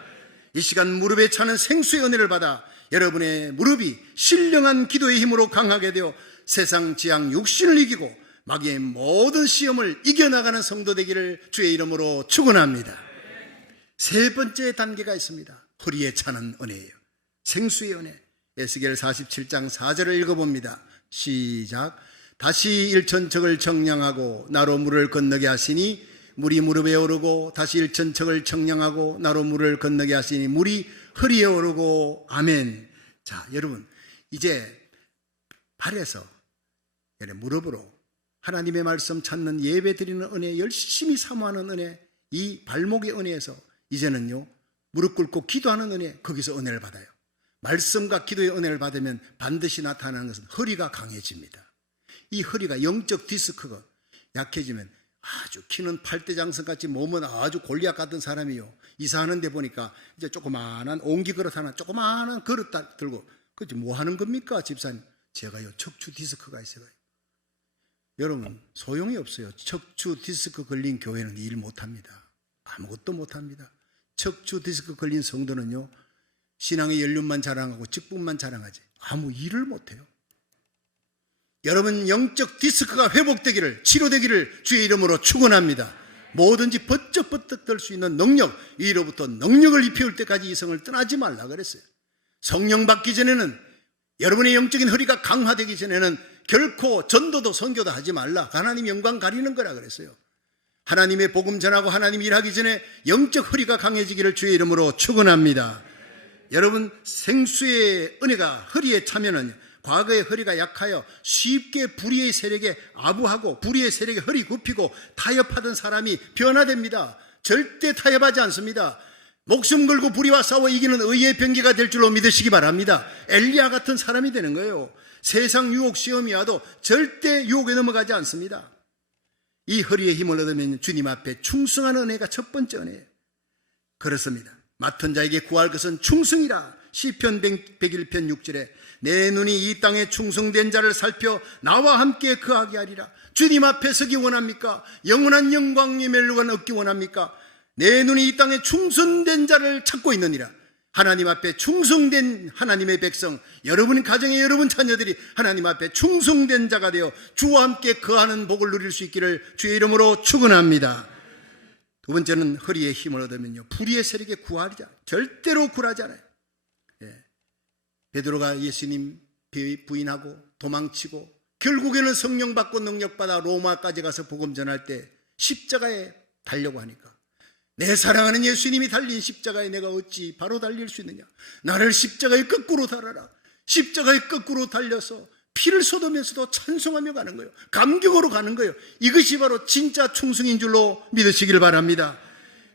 이 시간 무릎에 차는 생수의 은혜를 받아 여러분의 무릎이 신령한 기도의 힘으로 강하게 되어 세상 지향 육신을 이기고 마귀의 모든 시험을 이겨나가는 성도 되기를 주의 이름으로 축원합니다. 세 번째 단계가 있습니다. 허리에 차는 은혜예요. 생수의 은혜. 에스겔 47장 4절을 읽어봅니다. 시작. 다시 일천척을 정량하고 나로 물을 건너게 하시니 물이 무릎에 오르고 다시 일천척을 정량하고 나로 물을 건너게 하시니 물이 허리에 오르고. 아멘. 자, 여러분, 이제 발에서 무릎으로 하나님의 말씀 찾는 예배 드리는 은혜, 열심히 사모하는 은혜, 이 발목의 은혜에서 이제는요 무릎 꿇고 기도하는 은혜, 거기서 은혜를 받아요. 말씀과 기도의 은혜를 받으면 반드시 나타나는 것은 허리가 강해집니다. 이 허리가 영적 디스크가 약해지면 아주 키는 팔대장성같이 몸은 아주 골리앗 같은 사람이요, 이사하는 데 보니까 이제 조그마한 옹기 그릇 하나, 조그마한 그릇 들고, 그치 뭐 하는 겁니까 집사님? 제가요 척추 디스크가 있어요. 여러분, 소용이 없어요. 척추 디스크 걸린 교회는 일 못합니다. 아무것도 못합니다. 척추 디스크 걸린 성도는요 신앙의 연륜만 자랑하고 직분만 자랑하지 아무 일을 못해요. 여러분, 영적 디스크가 회복되기를, 치료되기를 주의 이름으로 축원합니다. 뭐든지 버쩍버쩍 들 수 있는 능력, 위로부터 능력을 입혀올 때까지 이성을 떠나지 말라 그랬어요. 성령 받기 전에는, 여러분의 영적인 허리가 강화되기 전에는 결코 전도도 선교도 하지 말라. 하나님 영광 가리는 거라 그랬어요. 하나님의 복음 전하고 하나님 일하기 전에 영적 허리가 강해지기를 주의 이름으로 축원합니다. 여러분, 생수의 은혜가 허리에 차면은 과거의 허리가 약하여 쉽게 불의의 세력에 아부하고 불의의 세력에 허리 굽히고 타협하던 사람이 변화됩니다. 절대 타협하지 않습니다. 목숨 걸고 불의와 싸워 이기는 의의 병기가 될 줄로 믿으시기 바랍니다. 엘리야 같은 사람이 되는 거예요. 세상 유혹 시험이 와도 절대 유혹에 넘어가지 않습니다. 이 허리에 힘을 얻으면 주님 앞에 충성하는 은혜가 첫 번째 은혜예요. 그렇습니다. 맡은 자에게 구할 것은 충성이라. 시편 101편 6절에 내 눈이 이 땅에 충성된 자를 살펴 나와 함께 거하게 하리라. 주님 앞에 서기 원합니까? 영원한 영광의 멸류관 얻기 원합니까? 내 눈이 이 땅에 충성된 자를 찾고 있느니라. 하나님 앞에 충성된 하나님의 백성, 여러분 가정의 여러분 자녀들이 하나님 앞에 충성된 자가 되어 주와 함께 거하는 복을 누릴 수 있기를 주의 이름으로 축원합니다. 두 번째는 허리에 힘을 얻으면요, 불의의 세력에 구하리자. 절대로 굴하지 않아요. 베드로가 예수님 부인하고 도망치고 결국에는 성령 받고 능력 받아 로마까지 가서 복음 전할 때 십자가에 달려고 하니까, 내 사랑하는 예수님이 달린 십자가에 내가 어찌 바로 달릴 수 있느냐. 나를 십자가에 거꾸로 달아라. 십자가에 거꾸로 달려서 피를 쏟으면서도 찬송하며 가는 거예요. 감격으로 가는 거예요. 이것이 바로 진짜 충성인 줄로 믿으시길 바랍니다.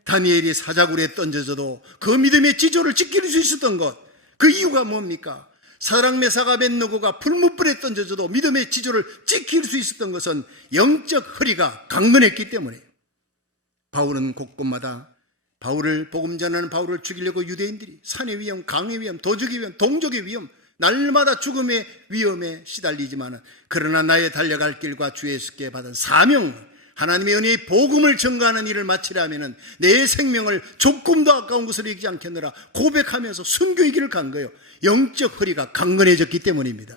다니엘이 사자굴에 던져져도 그 믿음의 지조를 지킬 수 있었던 것, 그 이유가 뭡니까? 사랑메사가 벤느고가 풀무불에 던져져도 믿음의 지조를 지킬 수 있었던 것은 영적 허리가 강건했기 때문에. 바울은 곳곳마다 복음 전하는 바울을 죽이려고 유대인들이 산의 위험, 강의 위험, 도적의 위험, 동족의 위험, 날마다 죽음의 위험에 시달리지만, 그러나 나의 달려갈 길과 주 예수께 받은 사명, 하나님의 은혜의 복음을 전가하는 일을 마치려 하면 내 생명을 조금도 아까운 것으로 여기지 않겠노라 고백하면서 순교의 길을 간 거예요. 영적 허리가 강건해졌기 때문입니다.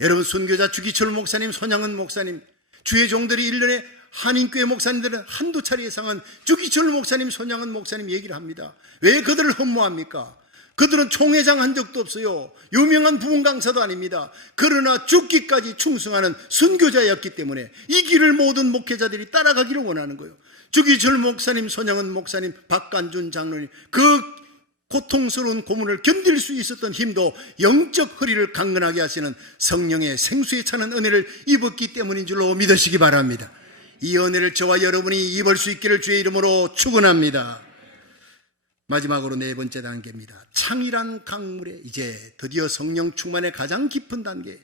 여러분, 순교자 주기철 목사님, 손양은 목사님, 주의 종들이 1년에 한인교회 목사님들은 한두 차례 이상은 주기철 목사님, 손양은 목사님 얘기를 합니다. 왜 그들을 흠모합니까? 그들은 총회장 한 적도 없어요. 유명한 부흥 강사도 아닙니다. 그러나 죽기까지 충성하는 순교자였기 때문에 이 길을 모든 목회자들이 따라가기를 원하는 거예요. 주기철 목사님, 손양은 목사님, 박간준 장로님, 그 고통스러운 고문을 견딜 수 있었던 힘도 영적 허리를 강건하게 하시는 성령의 생수에 차는 은혜를 입었기 때문인 줄로 믿으시기 바랍니다. 이 은혜를 저와 여러분이 입을 수 있기를 주의 이름으로 축원합니다. 마지막으로 네 번째 단계입니다. 창이란 강물에 이제 드디어 성령 충만의 가장 깊은 단계,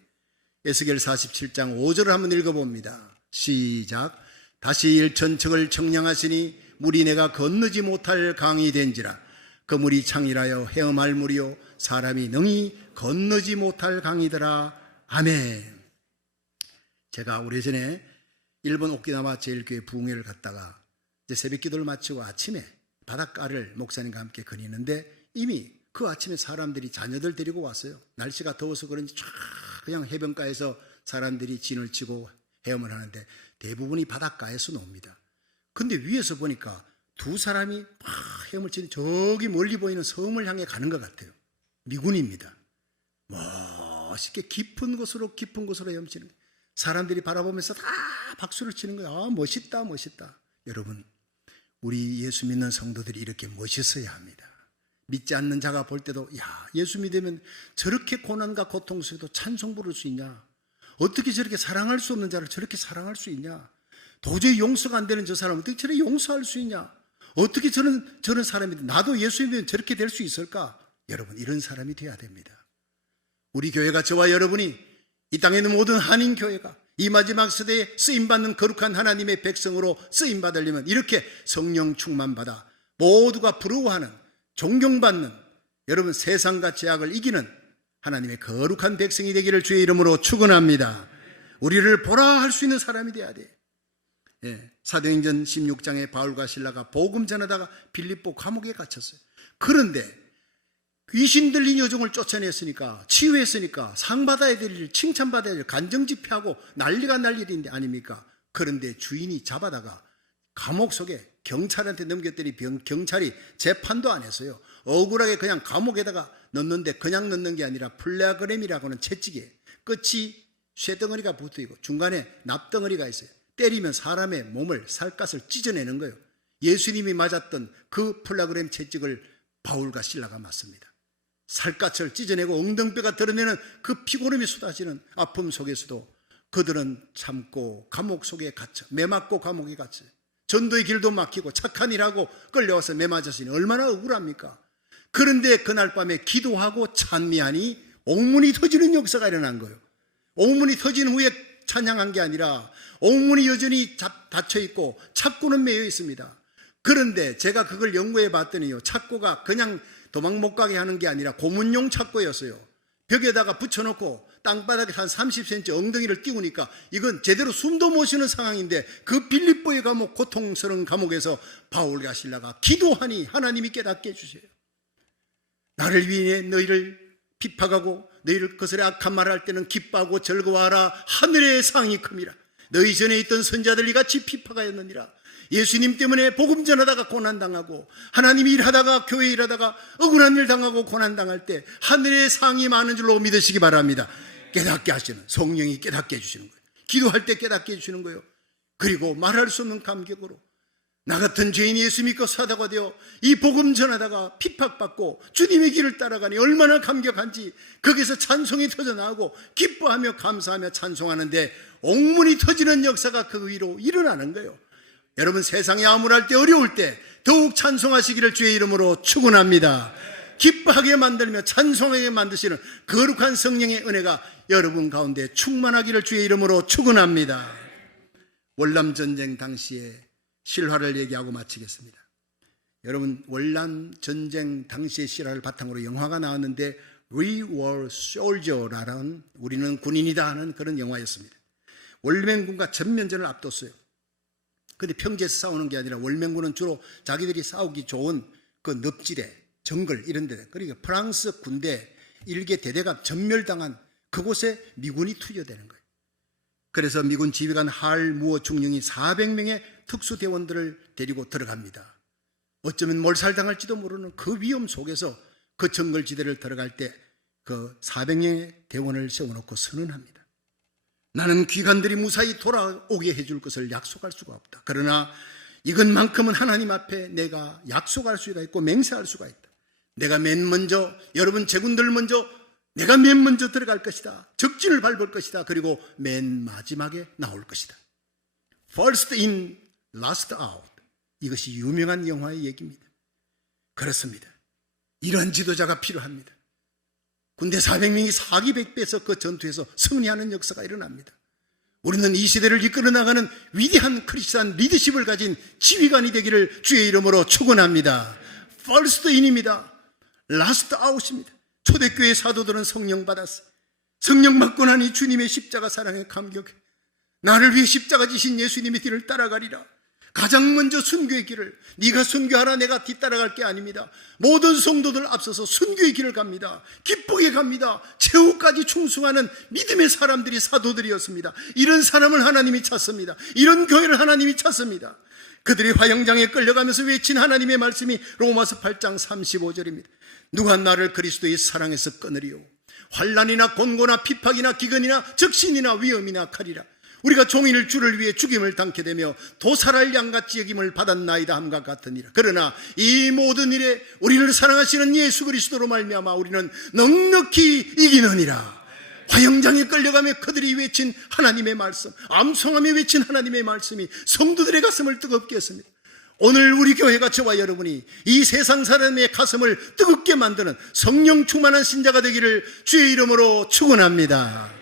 에스겔 47장 5절을 한번 읽어봅니다. 시작. 다시 일천척을 청량하시니 물이 내가 건너지 못할 강이 된지라. 그 물이 창이라여 헤엄할 물이요 사람이 능히 건너지 못할 강이더라. 아멘. 제가 오래전에 일본 오키나와 제일교회 부흥회를 갔다가 이제 새벽 기도를 마치고 아침에 바닷가를 목사님과 함께 거니는데, 이미 그 아침에 사람들이 자녀들 데리고 왔어요. 날씨가 더워서 그런지 쫙 그냥 해변가에서 사람들이 진을 치고 헤엄을 하는데 대부분이 바닷가에서 놉니다. 근데 위에서 보니까 두 사람이 막 헤엄을 치는 저기 멀리 보이는 섬을 향해 가는 것 같아요. 미군입니다. 멋있게 깊은 곳으로 헤엄치는 거예요. 사람들이 바라보면서 다 박수를 치는 거예요. 아, 멋있다, 멋있다. 여러분, 우리 예수 믿는 성도들이 이렇게 멋있어야 합니다. 믿지 않는 자가 볼 때도, 야, 예수 믿으면 저렇게 고난과 고통 속에도 찬송 부를 수 있냐? 어떻게 저렇게 사랑할 수 없는 자를 저렇게 사랑할 수 있냐? 도저히 용서가 안 되는 저 사람 어떻게 저렇게 용서할 수 있냐? 어떻게 저런 사람이, 나도 예수 믿으면 저렇게 될 수 있을까? 여러분, 이런 사람이 돼야 됩니다. 우리 교회가, 저와 여러분이, 이 땅에 있는 모든 한인교회가 이 마지막 시대에 쓰임받는 거룩한 하나님의 백성으로 쓰임받으려면 이렇게 성령 충만받아 모두가 부러워하는, 존경받는, 여러분 세상과 죄악을 이기는 하나님의 거룩한 백성이 되기를 주의 이름으로 축원합니다. 우리를 보라 할 수 있는 사람이 돼야 돼. 사도행전 16장에 바울과 실라가 복음 전하다가 빌립보 감옥에 갇혔어요. 그런데 귀신 들린 여종을 쫓아냈으니까, 치유했으니까 상 받아야 될 일, 칭찬받아야 될 일, 간정 집회하고 난리가 날 일인데 아닙니까? 그런데 주인이 잡아다가 감옥 속에 경찰한테 넘겼더니 경찰이 재판도 안 했어요. 억울하게 그냥 감옥에다가 넣는데, 그냥 넣는 게 아니라 플레아그램이라고 하는 채찍에 끝이 쇠덩어리가 붙어있고 중간에 납덩어리가 있어요. 때리면 사람의 몸을, 살갗을 찢어내는 거예요. 예수님이 맞았던 그 플레아그램 채찍을 바울과 실라가 맞습니다. 살갗을 찢어내고 엉덩뼈가 드러내는 그 피고름이 쏟아지는 아픔 속에서도 그들은 참고 감옥 속에 갇혀, 매맞고 감옥에 갇혀, 전도의 길도 막히고 착한 일하고 끌려와서 매맞았으니 얼마나 억울합니까? 그런데 그날 밤에 기도하고 찬미하니 옥문이 터지는 역사가 일어난 거예요. 옥문이 터진 후에 찬양한 게 아니라 옥문이 여전히 닫혀 있고 착고는 매여 있습니다. 그런데 제가 그걸 연구해 봤더니요, 착고가 그냥 도망 못 가게 하는 게 아니라 고문용 착고였어요. 벽에다가 붙여놓고 땅바닥에 한 30cm 엉덩이를 띄우니까 이건 제대로 숨도 못 쉬는 상황인데, 그 빌립보의 감옥, 고통스러운 감옥에서 바울과 실라가 기도하니 하나님이 깨닫게 해주세요. 나를 위해 너희를 핍박하고 너희를 거스려 악한 말을 할 때는 기뻐하고 즐거워하라. 하늘의 상이 큼이라. 너희 전에 있던 선자들 이같이 핍박하였느니라. 예수님 때문에 복음 전하다가 고난당하고, 하나님 일하다가 교회 일하다가 억울한 일 당하고 고난당할 때 하늘의 상이 많은 줄로 믿으시기 바랍니다. 깨닫게 하시는, 성령이 깨닫게 해주시는 거예요. 기도할 때 깨닫게 해주시는 거예요. 그리고 말할 수 없는 감격으로 나 같은 죄인이 예수 믿고 사도가 되어 이 복음 전하다가 핍박받고 주님의 길을 따라가니 얼마나 감격한지, 거기서 찬송이 터져나오고 기뻐하며 감사하며 찬송하는데 옥문이 터지는 역사가 그 위로 일어나는 거예요. 여러분, 세상이 암울할 때, 어려울 때 더욱 찬송하시기를 주의 이름으로 축원합니다. 기뻐하게 만들며 찬송하게 만드시는 거룩한 성령의 은혜가 여러분 가운데 충만하기를 주의 이름으로 축원합니다. 월남전쟁 당시에 실화를 얘기하고 마치겠습니다. 여러분, 월남전쟁 당시의 실화를 바탕으로 영화가 나왔는데 We Were Soldier라는, 우리는 군인이다 하는 그런 영화였습니다. 월맹군과 전면전을 앞뒀어요. 근데 평지에서 싸우는 게 아니라 월맹군은 주로 자기들이 싸우기 좋은 그 늪지대, 정글 이런 데, 그러니까 프랑스 군대 일개 대대가 전멸당한 그곳에 미군이 투여되는 거예요. 그래서 미군 지휘관 할 무어 중령이 400명의 특수대원들을 데리고 들어갑니다. 어쩌면 몰살당할지도 모르는 그 위험 속에서 그 정글지대를 들어갈 때 그 400명의 대원을 세워놓고 선언합니다. 나는 귀관들이 무사히 돌아오게 해줄 것을 약속할 수가 없다. 그러나 이것만큼은 하나님 앞에 내가 약속할 수가 있고 맹세할 수가 있다. 내가 맨 먼저, 여러분 제군들 먼저, 내가 맨 먼저 들어갈 것이다. 적진을 밟을 것이다. 그리고 맨 마지막에 나올 것이다. First in, last out. 이것이 유명한 영화의 얘기입니다. 그렇습니다. 이런 지도자가 필요합니다. 군대 400명이 사기백배해서 그 전투에서 승리하는 역사가 일어납니다. 우리는 이 시대를 이끌어 나가는 위대한 크리스찬 리더십을 가진 지휘관이 되기를 주의 이름으로 축원합니다. First in입니다. Last out입니다. 초대교회 사도들은 성령 받았어. 성령 받고 나니 주님의 십자가 사랑에 감격해. 나를 위해 십자가 지신 예수님의 뒤를 따라가리라. 가장 먼저 순교의 길을, 네가 순교하라, 내가 뒤따라갈 게 아닙니다. 모든 성도들 앞서서 순교의 길을 갑니다. 기쁘게 갑니다. 최후까지 충성하는 믿음의 사람들이 사도들이었습니다. 이런 사람을 하나님이 찾습니다. 이런 교회를 하나님이 찾습니다. 그들이 화형장에 끌려가면서 외친 하나님의 말씀이 로마서 8장 35절입니다. 누가 나를 그리스도의 사랑에서 끊으리요? 환난이나 곤고나 핍박이나 기근이나 적신이나 위험이나 칼이라. 우리가 종일 주를 위해 죽임을 당케 되며 도살할 양같이 여김을 받았나이다 함과 같으니라. 그러나 이 모든 일에 우리를 사랑하시는 예수 그리스도로 말미암아 우리는 넉넉히 이기느니라. 화형장에 끌려가며 그들이 외친 하나님의 말씀, 암송하며 외친 하나님의 말씀이 성도들의 가슴을 뜨겁게 했습니다. 오늘 우리 교회가, 저와 여러분이 이 세상 사람의 가슴을 뜨겁게 만드는 성령 충만한 신자가 되기를 주의 이름으로 축원합니다.